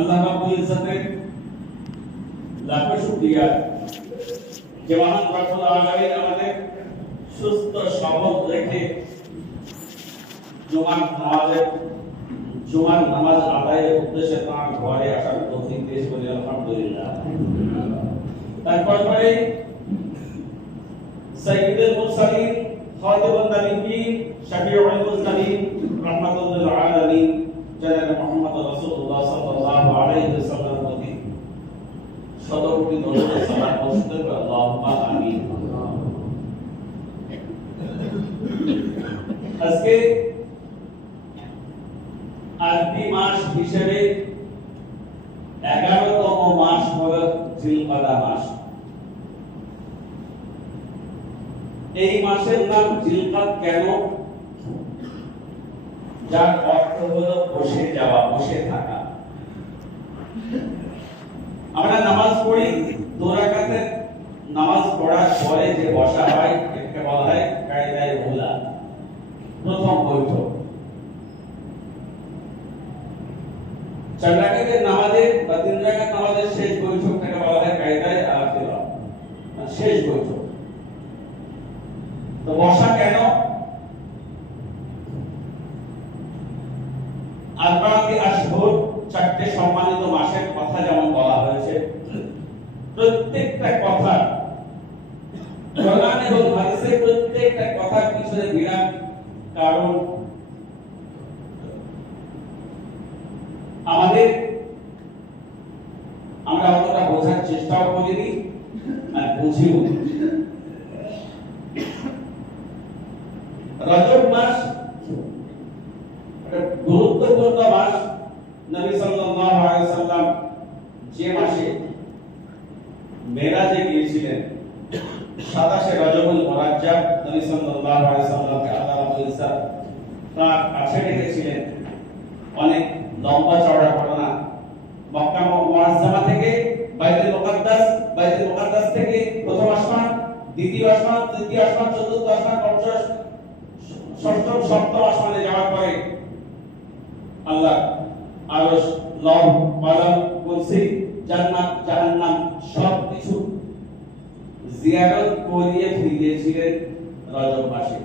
আল্লাহ রাব্বুল ইজ্জতের লাখো শুকরিয়া যে মহান রব্বুল আলামিন আমাদের সুস্থ সবল রেখে জুমার নামাজ আদায়ের উদ্দেশ্যে তার ঘরে আসার তৌফিক দিয়েছে বলে আলহামদুলিল্লাহ। তারপরে সাইয়্যিদুল মুরসালিন খাতিবুন নবিয়্যিন শফিউল মুজতাবিন রাহমাতুল লিল আলামিন জনাব মুহাম্মদ রাসূলুল্লাহ সাল্লাল্লাহু আলাইহি ওয়াসাল্লাম প্রতি শত কোটি দরুদ ও সালাত বর্ষিত হোক, আল্লাহুম্মা আমিন। আজকে আরবি মাস হিসেবে 11তম মাস হলো জিলকাদা মাস। এই মাসের নাম জিলকাদ কেন? যার অর্থ হলো বসে যাওয়া, বসে থাকা। আমরা নামাজ পড়ি, 2 রাকাতের নামাজ পড়ার পরে যে বসা হয় এটাকে বলা হয় কায়দায়ে উলা, প্রথম বৈঠক। 4 রাকাতের নামাজে বা 3 রাকাত নামাজের শেষ বৈঠকটাকে বলা হয় কায়দায়ে আখিরা, শেষ বৈঠক। তো বসা কেন? আরবাআতি আশহুর, 4টে সম্মানিত মাসের কথা যেমন বলা হয়েছে, প্রত্যেকটা কথা কোরআন এবং হাদিসের প্রত্যেকটা কথার পিছনে বিরাট কারণ আমরা অতটা বোঝার চেষ্টাও করিনি আর বুঝিও। রজব মাস একটা গুরুত্বপূর্ণ মাস। নবী সাল্লাল্লাহু আলাইহি ওয়াসাল্লাম যে মাসে মেরাজে গিয়েছিলেন, 27শে রজবুল মুরাজ্জাব, নবী সাল্লাল্লাহু আলাইহি ওয়াসাল্লামকে আল্লাহ রাব্বুল ইজ্জত তার কাছে ডেকেছিলেন। অনেক লম্বা চওড়া ঘটনা। মক্কা মুআজ্জামা থেকে বাইতুল মুকাদ্দাস থেকে প্রথম আসমান, দ্বিতীয় আসমান, তৃতীয় আসমান, চতুর্থ আসমান, পঞ্চম, ষষ্ঠ, সপ্তম আসমানে যাওয়ার পরে আল্লাহ আরশ, লৌহ, কলম, কুরসি, জান্নাত, জাহান্নাম সবকিছু জিয়ারত করিয়ে ফিরিয়েছিলেন রজব মাসে।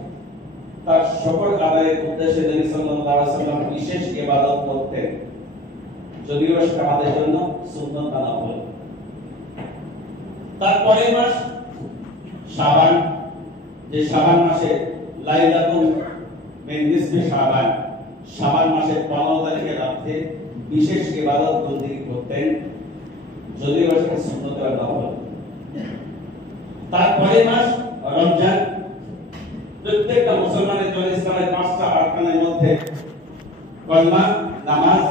তার সকল আদায়ের উদ্দেশ্যে নবী সাল্লাল্লাহু আলাইহি ওয়াসাল্লাম বিশেষ ইবাদত করতেন, যদিও সেটা আমাদের জন্য সুন্নাত না হল। তারপরে মাস শাবান, যে শাবান মাসে লাইলাতুল মিন নিসফি শাবান, শাবান মাসের 15 তারিখের রাতে বিশেষ ইবাদত বন্দেগী করতেন, যদিও সেটা সুন্নাত না হল। তারপরে মাস রমজান। প্রত্যেকটা মুসলমানের জন্য ইসলামের 5টা আরকানের মধ্যে কলমা, নামাজ,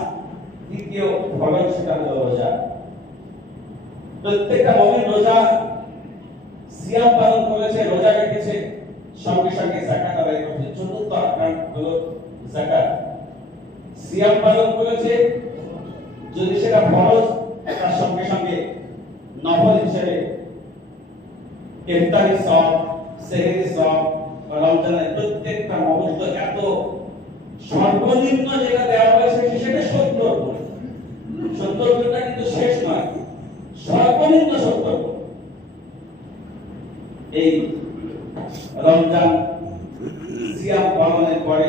দ্বিতীয় ফরজ সেটা হলো রোজা। প্রত্যেকটা মুমিন রোজা সিয়াম পালন করেছে, রোজা রেখেছে, সঙ্গে সঙ্গে যাকাত আদায় করেছে। চতুর্থ আরকান হলো যাকাত। সিয়াম পালন করেছে, যদি সেটা ফরজ, তার সঙ্গে সঙ্গে নফল হিসেবে ইফতারি সওয়াব, সেহরি সওয়াব, রমজানের প্রত্যেকটা মুহূর্ত এত সর্বনিম্ন যেটা দেওয়া হয়েছে সেটা 70 গুণ। 70 গুণটা কিন্তু শেষ নয়, সর্বনিম্ন 70 গুণ। এই রমজান সিয়াম পালনের পরে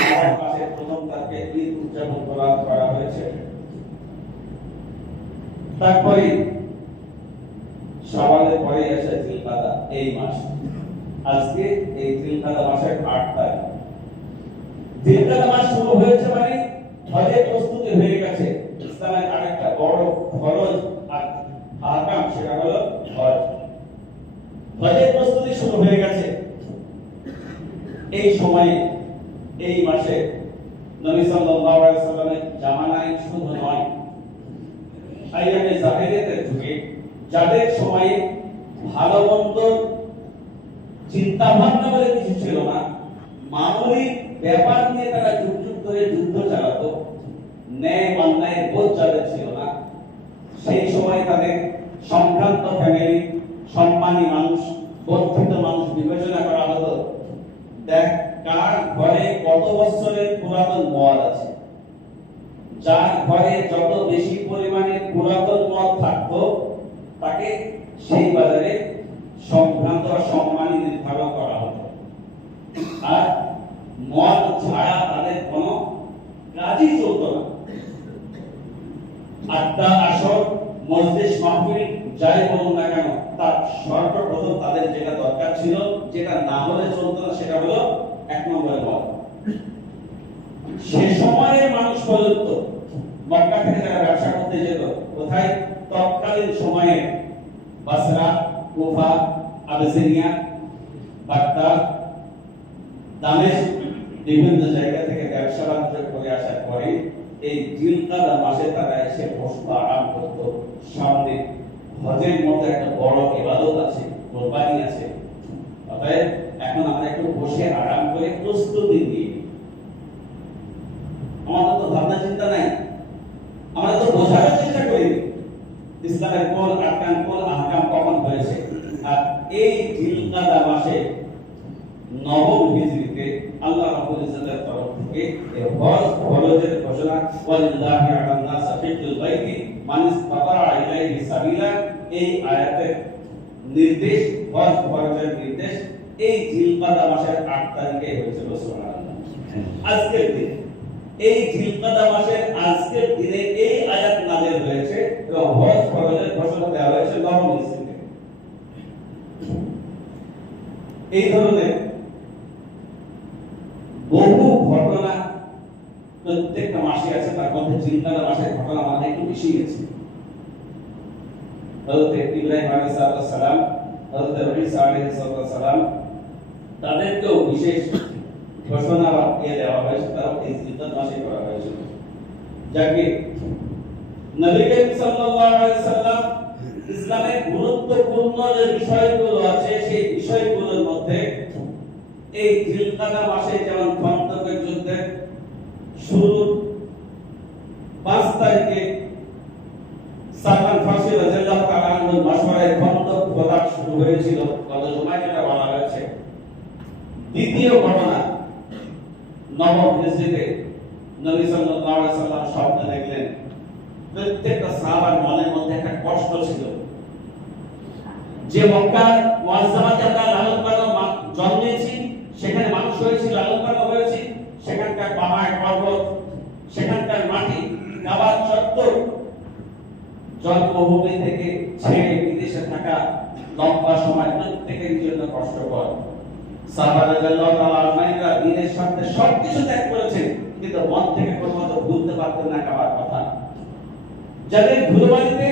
শাবান মাসের প্রথম তারিখে ঈদ উদযাপন করা হয়েছে। তারপরে শাবানের পরে আসে জিলকাদা, এই মাস। আজকে এই জিলকাদা মাসের 8 তারিখ। জিলকাদা মাস শুরু হয়েছে মানে হজের প্রস্তুতি হয়ে গেছে। ইসলামের আরেকটা বড় ফরজ আর আহকাম, সেটা হলো হজ। হজের প্রস্তুতি শুরু হয়ে গেছে। এই সময়ে, এই মাসে নবী সাল্লাল্লাহু আলাইহি ওয়াসাল্লামের জামানায় শুধু নয়, আইয়ামে জাহেলিয়াতের যুগে যাদের সময়ে ভালো মন্দ চিন্তা ভাবনা বলে কিছু ছিল না, মামুলি ব্যাপার নিয়ে তারা যুগ যুগ ধরে যুদ্ধ চালাতো, ন্যায় অন্যায় বোধ যাদের ছিল না, সেই সময় তাদের সম্ভ্রান্ত ফ্যামিলি, সম্মানী মানুষ, বর্ধিত মানুষ বিবেচনা করা হতো। দেখ কার ঘরে কত বছরের পুরাতন মদ আছে, যার ঘরে যত বেশি তাকে সেই বাজারে সম্ভ্রান্ত সম্মানী নির্ধারণ করা হতো। আর মদ ছাড়া তাদের কোনো কাজই চলতো না। আড্ডা, আসর, মজলিস, মাহফিল যাই বলুন না কেন, তার সর্বপ্রথম তাদের যেটা দরকার ছিল, যেটা না হলে চলতো না, সেটা হলো 1 নম্বরে মদ। সে সময়ের মানুষ পর্যন্ত মক্কা থেকে যারা ব্যবসা করতে যেত, কোথায়? তৎকালীন সময়ে বাসরা, কুফা, আবিসিনিয়া, বাগদাদ, দামেস্ক বিভিন্ন জায়গা থেকে ব্যবসা বাণিজ্য করে আসার পরে এই জিলকাদা মাসে তারা এসে বসতো, আরাম করতো। সামনে হজের মতো একটা বড় ইবাদত আছে, কোরবানি আছে। অতএব এখন আমরা একটু বসে আরাম করে প্রস্তুতি নিই। আমাদের তো ভাবনা চিন্তা নাই, আমরা তো বোঝার চেষ্টা করি ইসলামের কোন আরকান, কোন আহকাম কখন হয়েছে। আর এই জিলকাদা মাসে নবম হিজরিতে আল্লাহ রাব্বুল ইজ্জতের তরফ থেকে এই হজ ফরজের ঘোষণা, ওয়ালিল্লাহি আলান নাস হিজ্জুল বাইতি মান ইসতাতা ইলাইহি সাবিলা, এই আয়াতের নির্দেশ, হজ ফরজের নির্দেশ এই জিলকাদা মাসের 8 তারিখে হয়েছিল। সুবহানাল্লাহ। আজকের দিন, এই জিলকাদা মাসের আজকের দিনে এই আয়াত নাযিল হয়েছে এবং হজ ফরজের ঘোষণা দেওয়া হয়েছে নবম হিজরিতে। এই ধরনের বহু ঘটনা প্রত্যেকটা মাসে আছে, তার মধ্যে জিলকাদা মাসের ঘটনা আমাদের একটু বেশি গেছে। হযরত ইব্রাহিম আলাইহিস সালাম, হযরত ঈসা আলাইহিস সালাম, তাদেরকেও বিশেষ ঘোষণা দেওয়া হয়েছে, তারা এই জিলকাদা মাসে করা হয়েছে। যাকে নবী করিম সাল্লাল্লাহু আলাইহি সাল্লাম ইসলামের গুরুত্বপূর্ণ যে বিষয়গুলো আছে সেই বিষয়গুলোর মধ্যে এই জিলকাদা মাসে যেমন খন্দকের যুদ্ধের শুরু 5 তারিখে সালমান ফারসি রাদিয়াল্লাহু তাআলা আনহুর মাশওয়ারায় খন্দক খোদা শুরু হয়েছিল, গত জুমায় যেটা বলা হয়েছে। দ্বিতীয় ঘটনা, নবম হিজরিতে নবী সাল্লাল্লাহু আলাইহি সাল্লাম স্বপ্নে দেখলেন। প্রত্যেকটা সাহাবার মনের মধ্যে একটা কষ্ট ছিল যে মক্কার মুআজ্জামাতে আমরা লালন পালন জন্মেছি, সেখানে মানুষ হয়েছি, লালন পালন হয়েছি, সেখানকার পাহাড় পর্বত, সেখানকার মাটি, কাবা চত্বর, জন্মভূমি থেকে ছেড়ে বিদেশে থাকা লম্বা সময় প্রত্যেকের জন্য কষ্টকর। সাহাবারা রাদিয়াল্লাহু তাআলা আজমাইনরা দ্বীনের স্বার্থে সবকিছু ত্যাগ করেছেন, কিন্তু মন থেকে কোনোমতে ভুলতে পারতেন না কাবার কথা। যাদের ধুলোবালিতে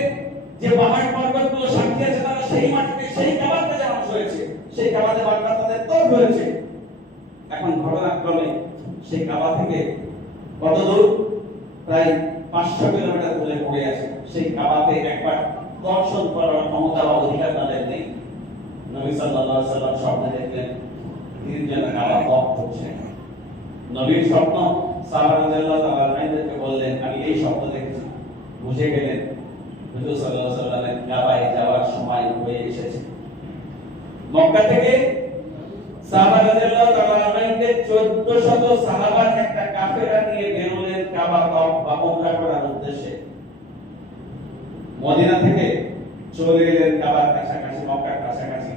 যে পাহাড় পর্বতগুলো সাক্ষী আছে, তারা সেই মাটিতে, সেই কাবাতে মানুষ হয়েছে, সেই কাবাতে বারবার তাদের তওব হয়েছে। এখন ঘটনাক্রমে সেই কাবা থেকে কত দূর? প্রায় 500 কিলোমিটার দূরে পড়ে আছে। সেই কাবাতে একবার দর্শন করার ক্ষমতা বা অধিকার তাদের নেই। নবী সাল্লাল্লাহু আলাইহি সাল্লাম স্বপ্নে দেখলেন তিনি যেন কাবা তওব করছেন। নবীর স্বপ্ন সাহাবা রাদিয়াল্লাহু তাআলা আনহুকে বললেন, আমি এই স্বপ্ন দেখেছি। বুঝে গেলেন হুজুর সাল্লাল্লাহু আলাইহি সাল্লামের কাবায় যাওয়ার সময় হয়ে এসেছে। মক্কা থেকে সাহাবা রাদিয়াল্লাহু তাআলা আনহুকে 1400 সাহাবার একটা কাফেলা নিয়ে বেরোলেন কাবা তওব বা উমরা করার উদ্দেশ্যে। মদিনা থেকে চলে গেলেন কাবার কাছাকাছি, মক্কার কাছাকাছি,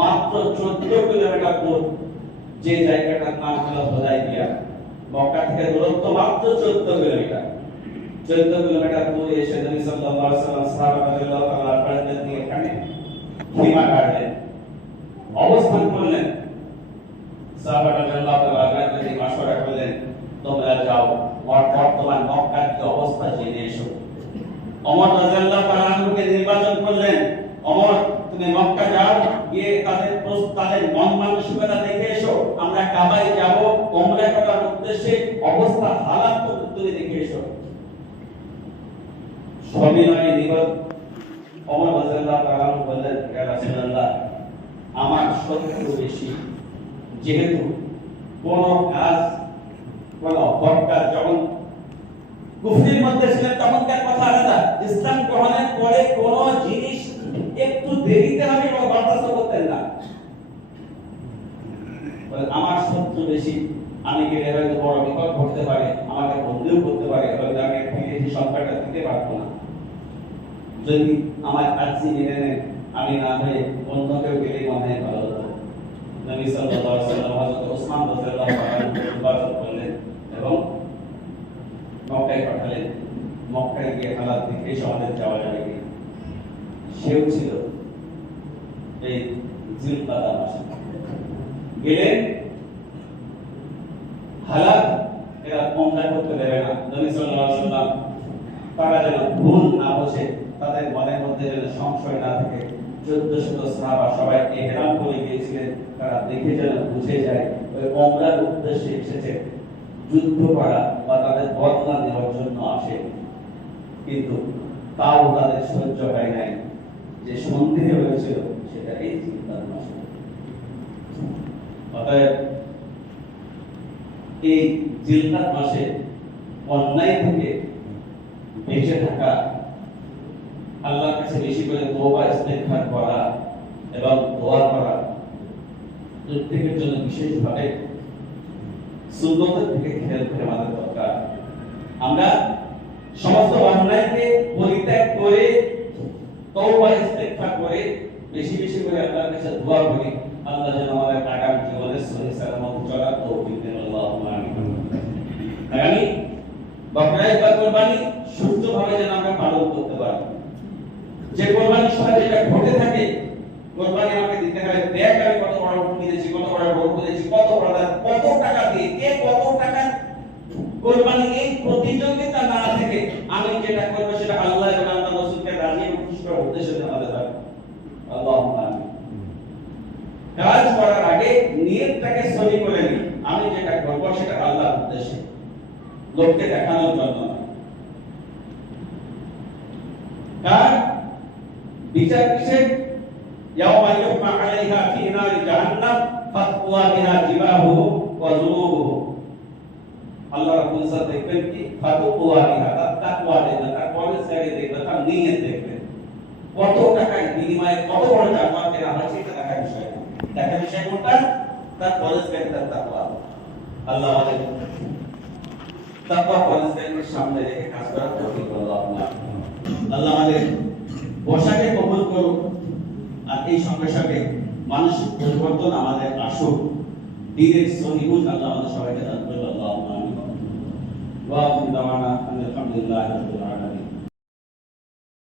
মাত্র 14 কিলোমিটার দূর, যে জায়গাটার নাম হলো হুদাইবিয়া। মক্কা থেকে দূরত্ব মাত্র 14 কিলোমিটার। 14 কিলোমিটার দূরে এসে নবী সাল্লাল্লাহু আলাইহি ওয়াসাল্লাম সাহাবা রাদিয়াল্লাহু তাআলা আনহুদের নিয়ে এখানে খিমা কাটলেন, অবস্থান করলেন। সাহাবা রাদিয়াল্লাহু তাআলা আনহুদের মাশওয়ারা করলেন, তোমরা যাও বর্তমান মক্কার কি অবস্থা জেনে এসো। ওমর রাদিয়াল্লাহু তাআলা আনহুকে নির্বাচন করলেন, ওমর তুমি মক্কা যাও, গিয়ে তাদের মন মানসিকতা দেখে এসো, আমরা কাবায় যাব উমরা করার উদ্দেশ্যে, অবস্থা হালাত তুমি দেখে এসো। সবিনয়ে নিকট ওমর রাদিয়াল্লাহু তাআলা আনহু বললেন, ইয়া রাসূলুল্লাহ, আমার শত্রু বেশি, যেহেতু কোন কাজ, কোন হরকার যখন কুফরির মধ্যে ছিলেন তখনকার কথা আলাদা, ইসলাম গ্রহণের পরে কোন জিনিস একটু দেরিতে হবে এবং বরদাস্ত করতেন না। আমার শত্রু বেশি, আমি গেলে হয়তো বড় বিপদ ঘটতে পারে, আমাকে বন্দিও করতে পারে, হয়তো আমি ফিরে সংখ্যাটা দিতে পারবো না। যদি আমার আর্জি মেনে নেন, আমি না হয়ে অন্য কেউ গেলে মনে হয় ভালো হতো। নবী সাল্লাল্লাহু আলাইহি ওয়াসাল্লাম হযরত ওসমান রাদিয়াল্লাহু আনহু নির্বাচন করলেন এবং মক্কায় পাঠালেন। মক্কায় গিয়ে হালাত দেখে সমাজে যাওয়া যাবে কি, সেও ছিল এই জিলকাদা মাসে গেলেন। হালাত এরা কমলা করতে দেবে না। নবী সাল্লাল্লাহু আলাইহি ওয়াসাল্লাম তারা যেন ভুল না বোঝে, তাদের মনের মধ্যে যেন সংশয় না থাকে। 1400 সাহাবা সবাই ইহরাম করে গিয়েছিলেন, তারা দেখে যেন বুঝে যায় ওই ওমরার উদ্দেশ্যে এসেছে, যুদ্ধ করা বা তাদের বদলা নেওয়ার জন্য আসে। কিন্তু তাও তাদের সহ্য হয় নাই, যে সন্দেহ হয়েছিল সেটা এই জিলকাদ মাসে। অতএব এই জিলকাদ মাসে অন্যায় থেকে বেঁচে থাকা, আল্লাহর কাছে বেশি করে তওবা ইস্তেগফার করা এবং দোয়া করা, প্রত্যেকের জন্য বিশেষভাবে সুন্নতের দিকে খেয়াল করে আমাদের দরকার। আমরা সমস্ত অন্যায়কে পরিত্যাগ করে তওবা ইস্তেগফার করে বেশি বেশি করে আল্লাহর কাছে দোয়া করি, আল্লাহ যেন আমাদের আগামী জীবনে সহি সালামত চলার তৌফিক দেন। আল্লাহুম্মা আমিন। আগামী বকরা ঈদ বা কুরবানি সুষ্ঠুভাবে যেন আমরা পালন করতে পারি। যে কুরবানির সময় যেটা ঘটে থাকে, কুরবানি আমাকে দিতে হবে, দেখ আমি কত বড় উট কিনেছি, কত বড় গরু কিনেছি, কত বড় কত টাকা দিয়ে, কে কত টাকা। কুরবানি এই প্রতিযোগিতা না থেকে আমি যেটা করব সেটা আল্লাহ এবং আল্লাহর রাসূলকে রাজি এবং খুশি করার উদ্দেশ্যে আমাদের হবে। আল্লাহুম্মা আমিন। কাজ করার আগে নিয়তটাকে সহি করে নিই, আমি যেটা করব সেটা আল্লাহর উদ্দেশ্যে, লোককে দেখানোর জন্য না। কার বিচার কিসের? ইয়াওমা ইউহমা আলাইহা ফি নারি জাহান্নাম ফাতওয়া বিহা জিবাহুহু ওয়া যুনুবুহু। আল্লাহ রাব্বুল ইজ্জত দেখবেন কি ফাতওয়া বিহা, তাকওয়া দেখবেন, তার পরিচয় দেখবেন, তার নিয়ত দেখবেন, কত টাকার বিনিময়ে কত বড় জান্নাত কেনা হচ্ছে এটা দেখার বিষয় না। দেখার বিষয় কোনটা? তার পরিচয়, তার তাকওয়া। আল্লাহ আমাদের তাকওয়া পরিচয়ের সামনে রেখে কাজ করার তৌফিক দান। আল্লাহ আমাদের বসাকে কবুল করুন, আর এই সঙ্গে সঙ্গে মানসিক পরিবর্তন আমাদের আসুক, দ্বীনের সহি বুঝ আল্লাহ আমাদের সবাইকে দান করুন। আল্লাহুম্মা আমিন। ওয়া আখিরু দাওয়ানা আলহামদুলিল্লাহি রাব্বিল আলামিন।